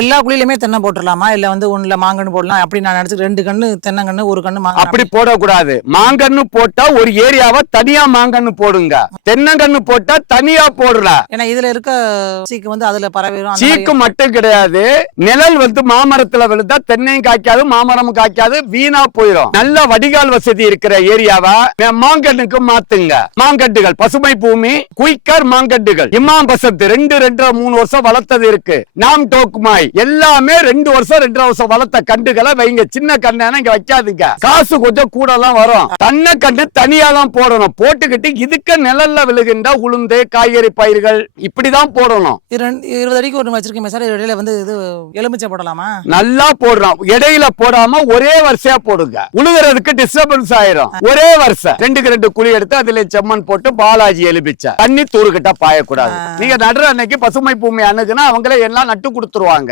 எல்லா குழியிலுமே தென்னை போட்டுடலாமா இல்ல வந்து ஒண்ணுல மாங்கன்னு போடலாம் அப்படி நான் நினைச்சு 2 கண்ணு தென்னங்கண்ணு 1 கண்ணு மாங்கன்னு அப்படி போடக்கூடாது. மாங்கன்னு போட்டா ஒரு ஏரியாவை தனியா மாங்கன்னு போடுங்க, தென்னங்கன்னு போட்டா தனியா போடுற. ஏன்னா இதுல இருக்க சீக்கு வந்து அதுல பரவிடும். சீக்கு மட்டும் கிடையாது, நிழல் வந்து மாமரத்துல விழுந்தா தென்னையும் காய்க்காது மாமரமும் காய்க்காது, வீணா போயிடும். நல்ல வடிகால் வசதி இருக்கிற ஏரியாவா மாங்கன்னுக்கு மாத்துங்க. மாங்கட்டுகள் பசுமை பூமி குயிக்கர் மாங்கட்டுகள் இமாம் பசத்து 2 2.5 3 வருஷம் வளர்த்தது இருக்கு. நாம் டோக்குமாய் எல்லாமே 2 வருஷம் 2.5 வருஷம் வளர்த்த கண்டுகளை வைங்க. சின்ன கண்ணா இங்க வைக்காதுங்க, காசு கொஞ்சம் கூட எல்லாம் வரும். தன்னை கண்டு தனியா தான் போடணும். போட்டுக்கிட்டு இதுக்கு நிழல்ல விழுகின்ற உளுந்து காய்கறி பயிர்கள் இப்படிதான் போடணும். 20 அடிக்கு ஒன்று வச்சிருக்கேன் சார். இடையில வந்து இது எலுமிச்சை போடலாமா? நல்லா போடுறோம். இடையில போடாம ஒரே வரிசையா போடுங்க, உழுகுறதுக்கு டிஸ்டர்பன்ஸ் ஆயிரும். ஒரே வருஷம் 2க்கு 2 குழி எடுத்து அதுல செம்மண் போட்டு பாலாஜி எலுமிச்சை தண்ணி தூருக்கிட்ட பாயக்கூடாது. நீங்க நடுற அன்னைக்கு பசுமை பூமி அணுகுனா அவங்களே எல்லாம் நட்டு கொடுத்துருவாங்க.